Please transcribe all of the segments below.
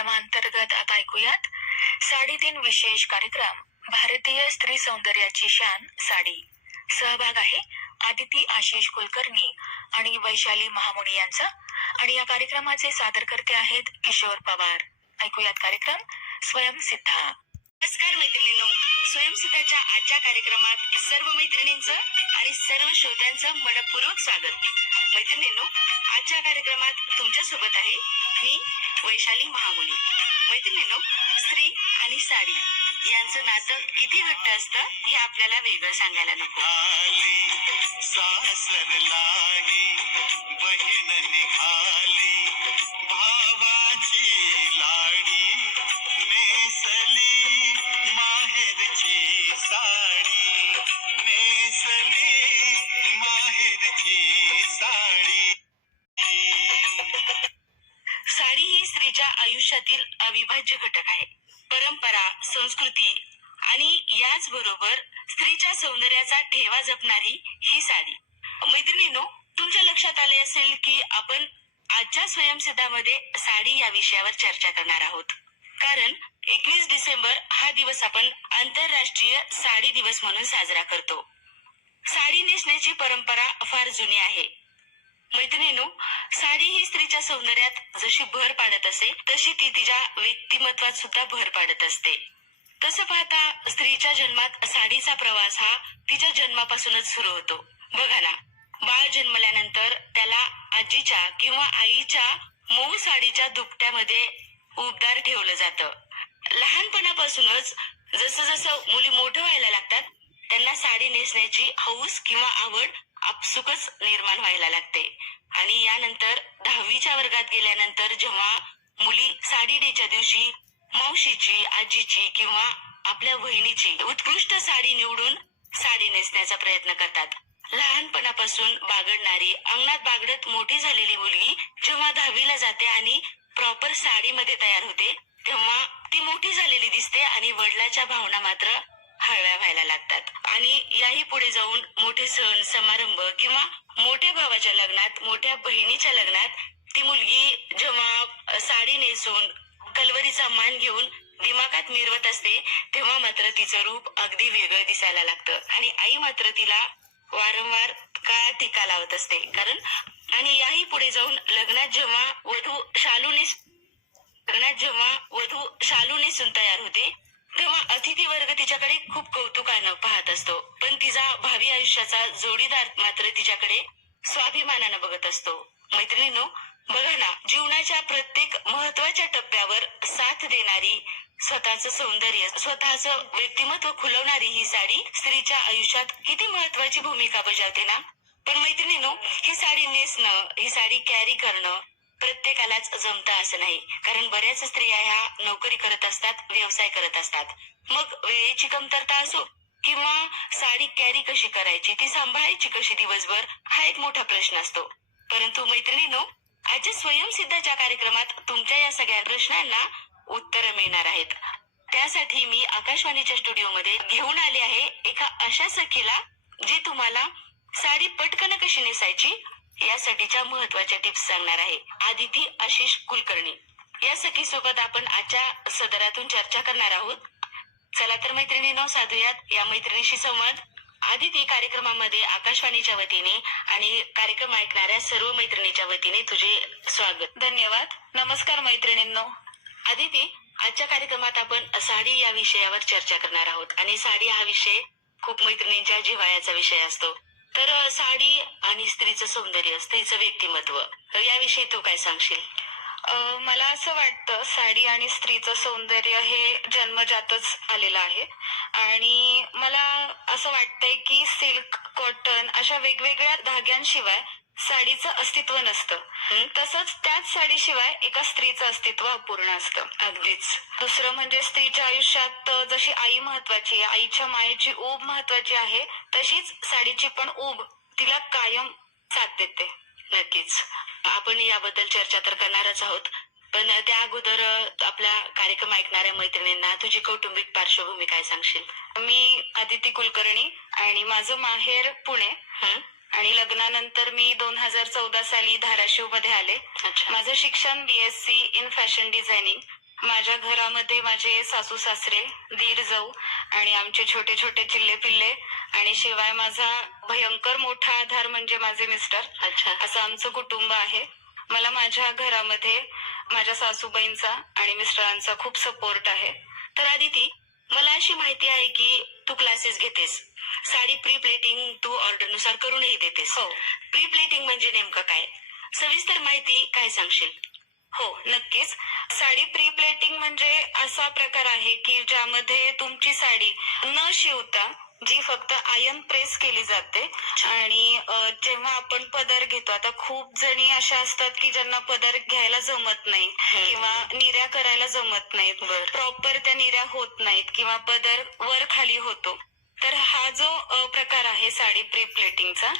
कार्यक्रमांतर्गत आता ऐकूयात. साडी दिन विशेष कार्यक्रम भारतीय स्त्री सौंदर्याची शान साडी. सहभाग आहे आदिती आशिष कुलकर्णी आणि वैशाली महामुनी यांचा. आणि या कार्यक्रमाचे सादरकर्ते आहेत किशोर पवार. ऐकूयात कार्यक्रम स्वयंसिद्धा नमस्कार मैत्रिणींनो स्वयंसिद्धाच्या आजच्या कार्यक्रमात सर्व मैत्रिणींचं आणि सर्व श्रोत्यांचं मनपूर्वक स्वागत. मैत्रिणींनो आजच्या कार्यक्रमात तुमच्यासोबत आहे मी वैशाली महामुनी. मैत्रिणींनो स्त्री आणि साडी यांचं नातं किती घट्ट असतं हे आपल्याला वेगळं सांगायला नको. आली सासर लागी बहीण निघाली. साडी आयुष्यातील अविभाज्य घटक आहे. परंपरा संस्कृती आणि याच बरोबर स्त्रीच्या सौंदर्याचा ठेवा जपणारी ही साडी. मैत्रिणींनो तुमच्या लक्षात आले असेल की आपण आजच्या स्वयंसिद्धामध्ये साडी या विषयावर चर्चा करणार आहोत. कारण एकवीस डिसेंबर हा दिवस आपण आंतरराष्ट्रीय साडी दिवस म्हणून साजरा करतो. साडी नेसण्याची परंपरा फार जुनी आहे. मैत्रिणीनो साडी ही स्त्रीच्या सौंदर्यात जशी भर पाडत असे तशी ती तिच्या व्यक्तिमत्वात सुद्धा भर पाडत असते. तसं पाहता स्त्रीच्या जन्मात साडीचा प्रवास हा तिच्या जन्मापासूनच सुरू होतो. बघा ना बाळ जन्मल्यानंतर त्याला आजीच्या किंवा आईच्या मऊ साडीच्या दुपट्यामध्ये उबदार ठेवलं जातं. लहानपणापासूनच जसं जसं मुली मोठं व्हायला लागतात त्यांना साडी नेसण्याची हौस किंवा आवड आपसुकच निर्माण व्हायला लागते. आणि यानंतर दहावीच्या वर्गात गेल्यानंतर जेव्हा मुली साडी डेच्या दिवशी मावशीची आजीची किंवा आपल्या वहिनीची उत्कृष्ट साडी निवडून साडी नेसण्याचा प्रयत्न करतात. लहानपणापासून बागडणारी अंगणात बागडत मोठी झालेली मुलगी जेव्हा दहावीला जाते आणि प्रॉपर साडीमध्ये तयार होते तेव्हा ती मोठी झालेली दिसते आणि वडिलाच्या भावना मात्र हळव्या व्हायला लागतात. आणि याही पुढे जाऊन मोठे सण समारंभ किंवा मोठ्या भावाच्या लग्नात मोठ्या बहिणीच्या लग्नात ती मुलगी जेव्हा साडी नेसून कलवरीचा मान घेऊन दिमागात मिरवत असते तेव्हा मात्र तिचं रूप अगदी वेगळं दिसायला लागतं. आणि आई मात्र तिला वारंवार काळा टीका लावत असते. कारण आणि याही पुढे जाऊन लग्नात जेव्हा वधू शालू नेस लग्नात जेव्हा वधू शालू नेसून तयार होते तेव्हा अतिथी वर्ग तिच्याकडे खूप कौतुकानं पाहत असतो. पण तिचा भावी आयुष्याचा जोडीदार मात्र तिच्याकडे स्वाभिमानानं बघत असतो. मैत्रिणींनो बघा ना जीवनाच्या प्रत्येक महत्त्वाच्या टप्प्यावर साथ देणारी स्वतःच सौंदर्य स्वतःच व्यक्तिमत्व खुलवणारी ही साडी स्त्रीच्या आयुष्यात किती महत्वाची भूमिका बजावते ना? पण मैत्रिणीनो ही साडी नेसणं ही साडी कॅरी करणं प्रत्येकालाच जमतं असं नाही. कारण बऱ्याच स्त्रिया ह्या नोकरी करत असतात व्यवसाय करत असतात. मग वेळेची कमतरता असो किंवा साडी कॅरी कशी करायची ती सांभाळायची कशी दिवसभर हा एक मोठा प्रश्न असतो. परंतु मैत्रिणीनो आजच्या स्वयंसिद्धाच्या कार्यक्रमात तुमच्या या सगळ्या प्रश्नांना उत्तर मिळणार आहेत. त्यासाठी मी आकाशवाणीच्या स्टुडिओमध्ये घेऊन आले आहे एका अशा सखीला जी तुम्हाला साडी पटकन कशी नेसायची यासाठीच्या महत्त्वाच्या टिप्स सांगणार आहे. आदिती आशिष कुलकर्णी. या सखी सोबत आपण आजच्या सदरातून चर्चा करणार आहोत. चला तर मैत्रिणींनो साधूयात या मैत्रिणीशी संवाद. आदिती कार्यक्रमामध्ये आकाशवाणीच्या वतीने आणि कार्यक्रम ऐकणाऱ्या सर्व मैत्रिणीच्या वतीने तुझे स्वागत. धन्यवाद. नमस्कार मैत्रिणींनो. आदिती आजच्या कार्यक्रमात आपण साडी या विषयावर चर्चा करणार आहोत. आणि साडी हा विषय खूप मैत्रिणींच्या जिव्हाळ्याचा विषय असतो. तर साडी आणि स्त्रीचं सौंदर्य स्त्रीचं व्यक्तिमत्व याविषयी तू काय सांगशील? मला असं वाटतं साडी आणि स्त्रीचं सौंदर्य हे जन्मजातच आलेलं आहे. आणि मला असं वाटतंय की सिल्क कॉटन अशा वेगवेगळ्या धाग्यांशिवाय साडीचं अस्तित्व नसतं? तसंच त्याच साडीशिवाय एका स्त्रीचं अस्तित्व अपूर्ण असतं. अगदीच. दुसरं म्हणजे स्त्रीच्या आयुष्यात जशी आई महत्वाची आहे आईच्या मायेची ऊब महत्वाची आहे तशीच साडीची पण ऊब तिला कायम साथ देते. नक्कीच. आपण याबद्दल चर्चा तर करणारच आहोत. पण त्या अगोदर आपला कार्यक्रम ऐकणाऱ्या मैत्रिणींना तुझी कौटुंबिक पार्श्वभूमी काय सांगशील? मी आदिती कुलकर्णी आणि माझं माहेर पुणे? आणि लग्नानंतर मी दोन हजार चौदा साली धाराशिवमध्ये आले. अच्छा. माझं शिक्षण बीएससी इन फॅशन डिझायनिंग माझ्या घरामध्ये माझे सासू सासरे दीर जाऊ आणि आमचे छोटे छोटे चिल्ले पिल्ले आणि शिवाय माझा भयंकर मोठा आधार म्हणजे माझे मिस्टर अच्छा. असं आमचं कुटुंब आहे. मला माझ्या घरामध्ये माझ्या सासूबाईंचा आणि मिस्टरांचा खूप सपोर्ट आहे. तर आदिती मला अशी माहिती आहे की तू क्लासेस घेतेस. साडी प्री प्लेटिंग तू ऑर्डरनुसार करूनही देतेस. हो. प्री प्लेटिंग म्हणजे नेमकं काय? सविस्तर माहिती काय सांगशील? हो नक्कीच. साडी प्री प्लेटिंग म्हणजे असा प्रकार आहे की ज्यामध्ये तुमची साडी न शिवता जी फक्त आयन प्रेस केली जाते. आणि जेव्हा आपण पदर घेतो आता खूप जणी अशा असतात की ज्यांना पदर घ्यायला जमत नाही किंवा निर्या करायला जमत नाहीत. प्रॉपर त्या निर्या होत नाहीत किंवा पदर वर खाली होतो. तर हा जो प्रकार आहे साडी प्री प्लेटिंगचा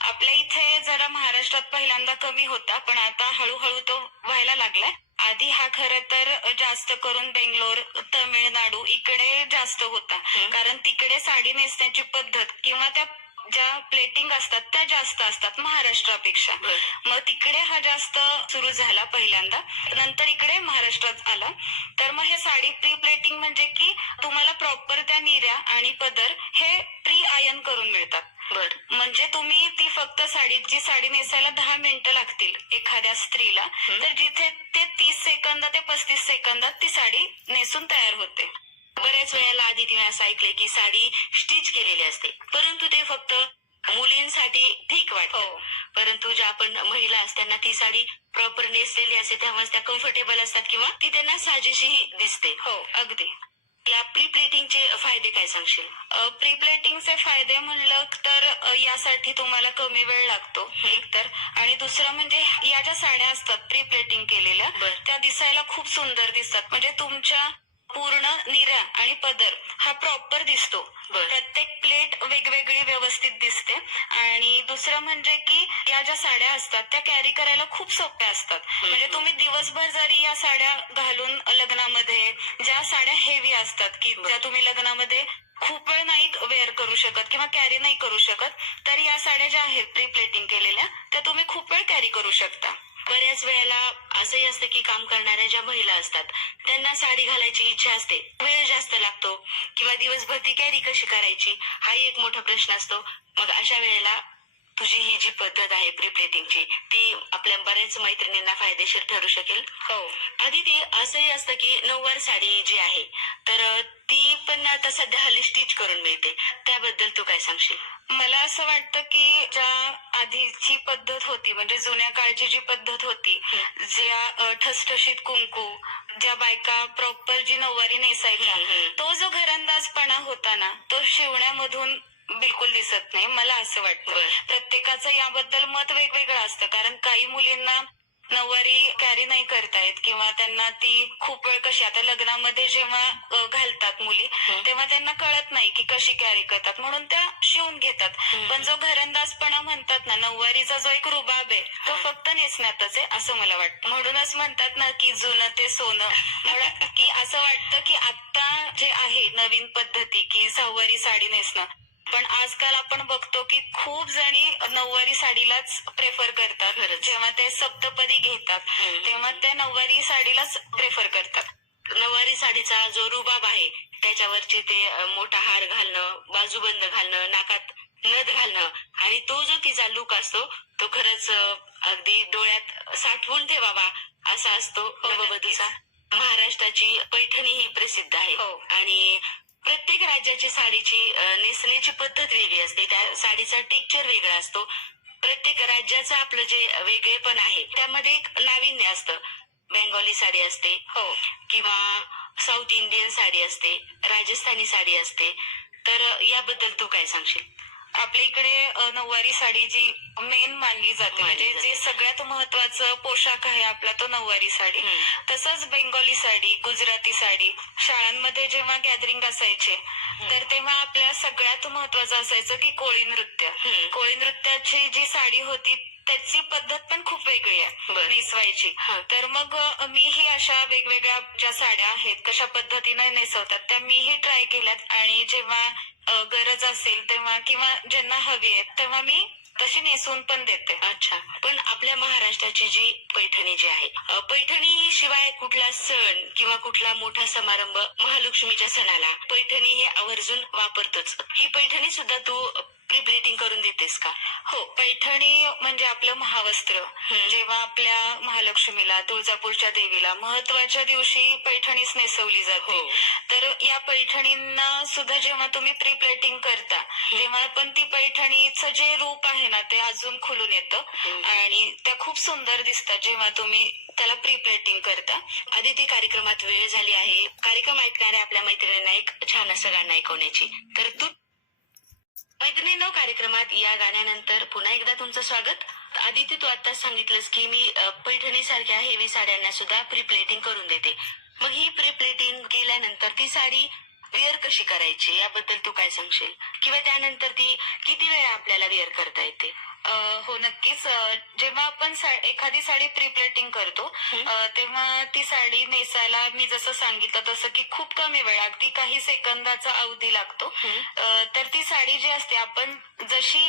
आपल्या इथे जरा महाराष्ट्रात पहिल्यांदा कमी होता पण आता हळूहळू तो व्हायला लागलाय. आधी हा खरं तर जास्त करून बेंगलोर तमिळनाडू इकडे जास्त होता. कारण तिकडे साडी नेसण्याची पद्धत किंवा त्या ज्या प्लेटिंग असतात त्या जास्त असतात महाराष्ट्रापेक्षा. मग तिकडे हा जास्त सुरू झाला पहिल्यांदा. नंतर इकडे महाराष्ट्रात आला. तर मग हे साडी प्री प्लेटिंग म्हणजे की तुम्हाला प्रॉपर त्या निऱ्या आणि पदर हे प्री आयन करून मिळतात. बर. म्हणजे तुम्ही ती फक्त साडी जी साडी नेसायला दहा मिनिटं लागतील एखाद्या स्त्रीला तर जिथे ते तीस सेकंद ते पस्तीस सेकंदात ती साडी नेसून तयार होते. बऱ्याच वेळेला आधी तिने असं ऐकलंय की साडी स्टिच केलेली असते. परंतु ते फक्त मुलींसाठी ठीक वाटतं. हो. परंतु ज्या आपण महिला असतात त्यांना ती साडी प्रॉपर नेसलेली असते त्यामुळे त्या कम्फर्टेबल असतात किंवा ती त्यांना साजेशीही दिसते. हो. अगदी. या प्री प्लेटिंगचे फायदे काय सांगशील? प्री प्लेटिंगचे फायदे म्हणलं तर यासाठी तुम्हाला कमी वेळ लागतो. एक तर. आणि दुसरं म्हणजे या ज्या साड्या असतात प्री प्लेटिंग केलेल्या. त्या दिसायला खूप सुंदर दिसतात. म्हणजे तुमच्या पूर्ण निऱ्या आणि पदर हा प्रॉपर दिसतो. प्रत्येक प्लेट वेगवेगळी व्यवस्थित दिसते. आणि दुसरं म्हणजे की या ज्या साड्या असतात त्या कॅरी करायला खूप सोप्या असतात. म्हणजे तुम्ही दिवसभर जरी या साड्या घालून लग्नामध्ये ज्या साड्या हेवी असतात की ज्या तुम्ही लग्नामध्ये खूप वेळ नाही वेअर करू शकत किंवा कॅरी नाही करू शकत तर या साड्या ज्या आहेत प्री प्लेटिंग केलेल्या त्या तुम्ही खूप वेळ कॅरी करू शकता. बऱ्याच वेळेला असंही असतं की काम करणाऱ्या ज्या महिला असतात त्यांना साडी घालायची इच्छा असते. वेळ जास्त लागतो किंवा दिवसभर ती कॅरी कशी करायची हाही एक मोठा प्रश्न असतो. मग अशा वेळेला तुझी ही जी पद्धत आहे प्री प्लेटिंगची ती आपल्या बऱ्याच मैत्रिणींना फायदेशीर ठरू शकेल? हो. आधी ती असंही असतं की नऊवार साडी जी आहे तर ती पण आता सध्या हल्ली स्टिच करून मिळते त्याबद्दल तू काय सांगशील मला असं वाटतं की ज्या आधीची पद्धत होती म्हणजे जुन्या काळची जी पद्धत होती ज्या ठसठशीत कुंकू ज्या बायका प्रॉपर जी नऊवारी नेसायच्या. तो जो घरंदाजपणा होता ना तो शिवण्यामधून बिलकुल दिसत नाही मला असं वाटतं. प्रत्येकाचं याबद्दल मत वेगवेगळं असतं कारण काही मुलींना नऊवारी कॅरी नाही करता येत किंवा त्यांना ती खूप वेळ कशी आता लग्नामध्ये जेव्हा घालतात मुली तेव्हा त्यांना कळत नाही की कशी कॅरी करतात. म्हणून त्या शिवून घेतात. पण जो घरंदाजपणा म्हणतात ना नऊवारीचा जो एक रुबाब आहे तो फक्त नेसण्यातच आहे असं मला वाटतं. म्हणूनच म्हणतात ना की जुनं ते सोनं. की असं वाटतं की आता जे आहे नवीन पद्धती की सहावारी साडी नेसणं पण आजकाल आपण बघतो की खूप जणी नऊवारी साडीलाच प्रेफर करतात. जेव्हा ते सप्तपदी घेतात. तेव्हा ते नऊवारी साडीलाच प्रेफर करतात. नऊवारी साडीचा जो रुबाब आहे त्याच्यावरचे ते मोठा हार घालणं बाजूबंद घालणं नाकात नथ घालणं आणि तो जो तिचा लुक असतो तो खरंच अगदी डोळ्यात साठवून ठेवावा असा असतो हो, महाराष्ट्राची पैठणी ही प्रसिद्ध आहे. हो. आणि प्रत्येक राज्याची साडीची नेसण्याची पद्धत वेगळी असते. त्या साडीचा टेक्चर वेगळा असतो. प्रत्येक राज्याचं आपलं जे वेगळेपण आहे त्यामध्ये एक नाविन्य असतं. बेंगॉली साडी असते. हो. किंवा साऊथ इंडियन साडी असते राजस्थानी साडी असते. तर याबद्दल तू काय सांगशील? आपल्या इकडे नऊवारी साडी जी मेन मानली जाते म्हणजे. जे सगळ्यात महत्वाचं पोशाख आहे आपला तो नऊवारी साडी. तसंच बेंगॉली साडी गुजराती साडी शाळांमध्ये जेव्हा गॅदरिंग असायचे तर तेव्हा आपल्या सगळ्यात महत्वाचं असायचं की कोळी नृत्य. कोळी नृत्याची जी साडी होती त्याची पद्धत पण खूप वेगळी आहे. नेसवायची. हा. तर मग मीही अशा वेगवेगळ्या ज्या साड्या आहेत कशा पद्धतीने नेसवतात त्या मीही ट्राय केल्यात. आणि जेव्हा गरज असेल तेव्हा किंवा ज्यांना हवी आहे तेव्हा मी तशी नेसून पण देते. अच्छा. पण आपल्या महाराष्ट्राची जी पैठणी जी आहे पैठणी शिवाय कुठला सण किंवा कुठला मोठा समारंभ महालक्ष्मीच्या सणाला पैठणी हे आवर्जून वापरतोच. ही पैठणी सुद्धा तू प्रिप्लेटिंग करून देतेस का? हो पैठणी म्हणजे आपलं महावस्त्र. जेव्हा आपल्या महालक्ष्मीला तुळजापूरच्या देवीला महत्त्वाच्या दिवशी पैठणीच नेसवली जाते. हो. तर या पैठणींना सुद्धा जेव्हा तुम्ही प्री प्लेटिंग करता तेव्हा पण ती पैठणीचं जे रूप आहे ना ते अजून खुलून येतं. आणि त्या खूप सुंदर दिसतात जेव्हा तुम्ही त्याला प्री प्लेटिंग करता. आदिती कार्यक्रमात वेळ झाली आहे. कार्यक्रम ऐकणाऱ्या आपल्या मैत्रिणींना एक छान असं गाणं ऐकवण्याची. तर तू मैत्रिणींनो कार्यक्रमात या गाण्यानंतर पुन्हा एकदा तुमचं स्वागत. आदित्य तू आता सांगितलंस की मी पैठणी सारख्या हेवी साड्यांना सुद्धा प्रिप्लेटिंग करून देते. मग ही प्रिप्लेटिंग केल्यानंतर ती साडी वेअर कशी करायची? याबद्दल तू काय सांगशील? किंवा त्यानंतर ती किती वेळा आपल्याला वेअर करता येते? हो नक्कीच. जेव्हा आपण एखादी साडी प्री प्लेटिंग करतो तेव्हा ती साडी नेसायला मी जसं सांगितलं तसं की खूप कमी वेळ अगदी काही सेकंदाचा अवधी लागतो. तर ती साडी जी असते आपण जशी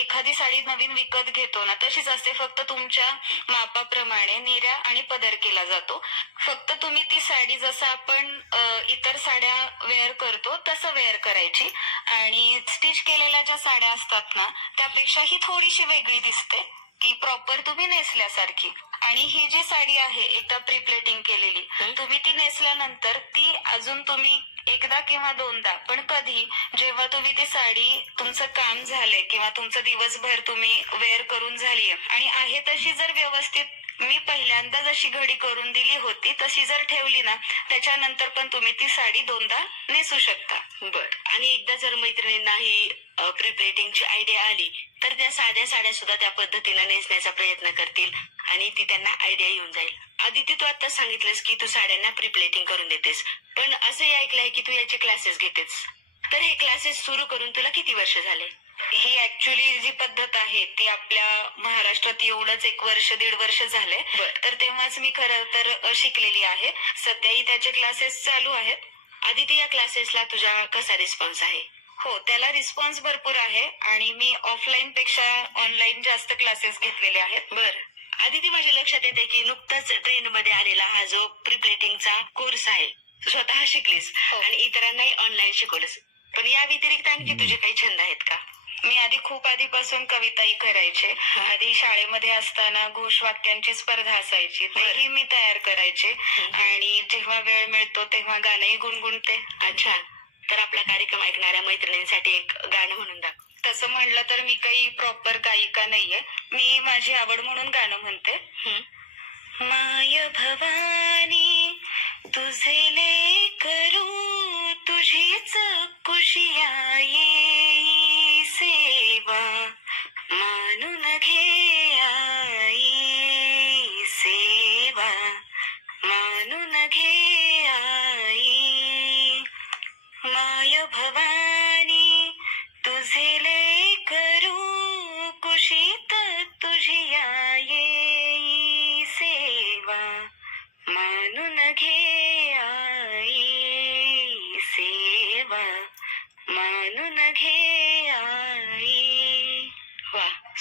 एखादी साडी नवीन विकत घेतो ना तशीच असते. फक्त तुमच्या मापाप्रमाणे निऱ्या आणि पदर केला जातो. फक्त तुम्ही ती साडी जसं आपण इतर साड्या वेअर करतो तसं वेअर करायची. आणि स्टिच केलेल्या ज्या साड्या असतात ना त्यापेक्षा ही थोडीशी वेगळी दिसते की प्रॉपर तुम्ही नेसल्यासारखी आणि ही जी साडी आहे एकदा प्री प्लेटिंग केलेली. तुम्ही ती नेसल्यानंतर ती अजून तुम्ही एकदा किंवा दोनदा पण कधी जेव्हा तुम्ही ती साडी तुमचं काम झालंय किंवा तुमचं दिवसभर तुम्ही वेअर करून झालीये आणि आहे तशी जर व्यवस्थित मी पहिल्यांदा जशी घडी करून दिली होती तशी जर ठेवली ना त्याच्यानंतर पण तुम्ही ती साडी दोनदा नेसू शकता. बर. आणि एकदा जर मैत्रिणींना ही प्रिप्लेटिंगची आयडिया आली तर त्या साध्या साड्या सुद्धा त्या पद्धतीने नेसण्याचा प्रयत्न करतील आणि ती त्यांना आयडिया येऊन जाईल. आदिती तू आता सांगितलंस की तू साड्यांना प्रिप्लेटिंग करून देतेस. पण असंही ऐकलंय की तू याचे क्लासेस घेतेस. तर हे क्लासेस सुरू करून तुला किती वर्ष झाले? ही ऍक्च्युली जी पद्धत आहे ती आपल्या महाराष्ट्रात एवढंच एक वर्ष दीड वर्ष झालंय. तर तेव्हाच मी खरं तर शिकलेली आहे. सध्याही त्याचे क्लासेस चालू आहेत. आदिती या क्लासेसला तुझा कसा रिस्पॉन्स आहे? हो त्याला रिस्पॉन्स भरपूर आहे आणि मी ऑफलाईन पेक्षा ऑनलाईन जास्त क्लासेस घेतलेले आहेत. बर. आदिती माझ्या लक्षात येते की नुकताच ट्रेंडमध्ये आलेला हा जो प्रिप्लेटिंगचा कोर्स आहे तू स्वतः शिकलीस हो. आणि इतरांनाही ऑनलाईन शिकवलंस. पण या व्यतिरिक्त आणखी तुझे काही छंद आहेत का? मी आधी खूप आधीपासून कविताही करायचे. आधी शाळेमध्ये असताना घोषवाक्यांची स्पर्धा असायची. तेही मी तयार करायचे. आणि जेव्हा वेळ मिळतो तेव्हा गाणंही गुणगुणते. अच्छा. तर आपला कार्यक्रम ऐकणाऱ्या मैत्रिणींसाठी एक गाणं म्हणून दाखव. तसं म्हणलं तर मी काही प्रॉपर गायिका नाहीये. मी माझी आवड म्हणून गाणं म्हणते. माय भवानी तुझे ले करू तुझीच कुशिया येई ಸೇವಾ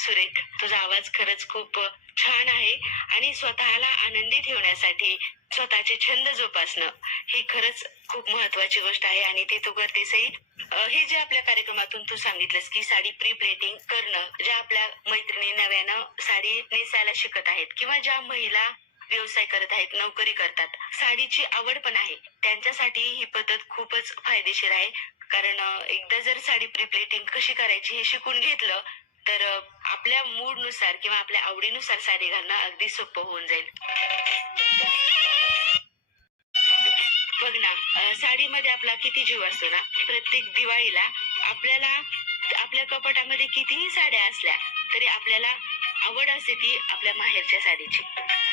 सुरेख. तुझा आवाज खरंच खूप छान आहे आणि स्वतःला आनंदी ठेवण्यासाठी स्वतःचे छंद जोपासणं ही खरंच खूप महत्वाची गोष्ट आहे आणि ते तू करतेसही हे. जे आपल्या कार्यक्रमातून तू सांगितलंस की साडी प्री प्लेटिंग करणं ज्या आपल्या मैत्रिणी नव्यानं साडी नेसायला शिकत आहेत किंवा ज्या महिला व्यवसाय करत आहेत नोकरी करतात साडीची आवड पण आहे त्यांच्यासाठी ही पद्धत खूपच फायदेशीर आहे. कारण एकदा जर साडी प्रिप्लेटिंग कशी करायची हे शिकून घेतलं तर आपल्या मूडनुसार किंवा आपल्या आवडीनुसार साडी घालणं अगदी सोपं होऊन जाईल. बघ ना साडीमध्ये आपला किती जीव असतो ना प्रत्येक दिवाळीला आपल्याला आपल्या कपाटामध्ये कितीही साड्या असल्या तरी आपल्याला आवड असते ती आपल्या माहेरच्या साडीची.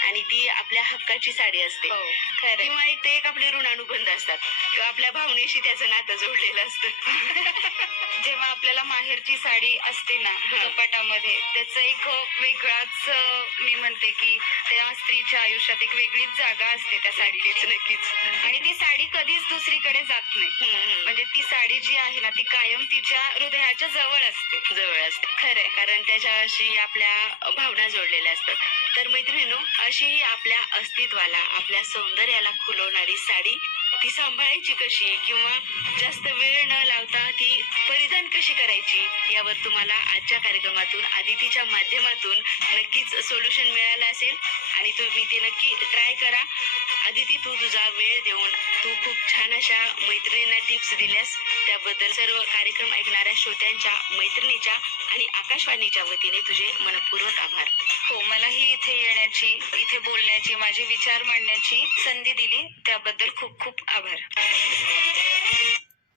आणि ती आपल्या हक्काची साडी असते. हो खरंय. किंवा एक ते एक आपले ऋणानुबंध असतात. किंवा आपल्या भावनेशी त्याचं नातं जोडलेलं असतं. जेव्हा आपल्याला माहेरची साडी असते ना कपाटामध्ये त्याचं एक वेगळाच अं, मी म्हणते की त्या स्त्रीच्या आयुष्यात एक वेगळीच जागा असते त्या साडीची. नक्कीच आणि ती साडी कधीच दुसरीकडे जात नाही. हम्म, हम्म. म्हणजे ती साडी जी आहे ना ती कायम तिच्या हृदयाच्या जवळ असते. जवळ असते. खरंय. कारण त्याच्याशी आपल्या भावना जोडलेल्या असतात. तर मैत्रिणीनो अशी ही आपल्या अस्तित्वाला आपल्या सौंदर्याला खुलवणारी साडी ती सांभाळायची कशी किंवा जास्त वेळ न लावता ती परिधान कशी करायची यावर तुम्हाला आजच्या कार्यक्रमातून आदितीच्या माध्यमातून नक्कीच सोल्युशन मिळालं असेल. आणि तुम्ही ते नक्की ट्राय करा. अदिती तू तुझा वेळ देऊन तू खूप छान अशा मैत्रिणींना टिप्स दिल्यास त्याबद्दल सर्व कार्यक्रम ऐकणाऱ्या श्रोत्यांच्या मैत्रिणीच्या आणि आकाशवाणीच्या वतीने तुझे मनपूर्वक आभार. हो मलाही इथे येण्याची इथे बोलण्याची माझे विचार मांडण्याची संधी दिली. त्याबद्दल खूप खूप आभार.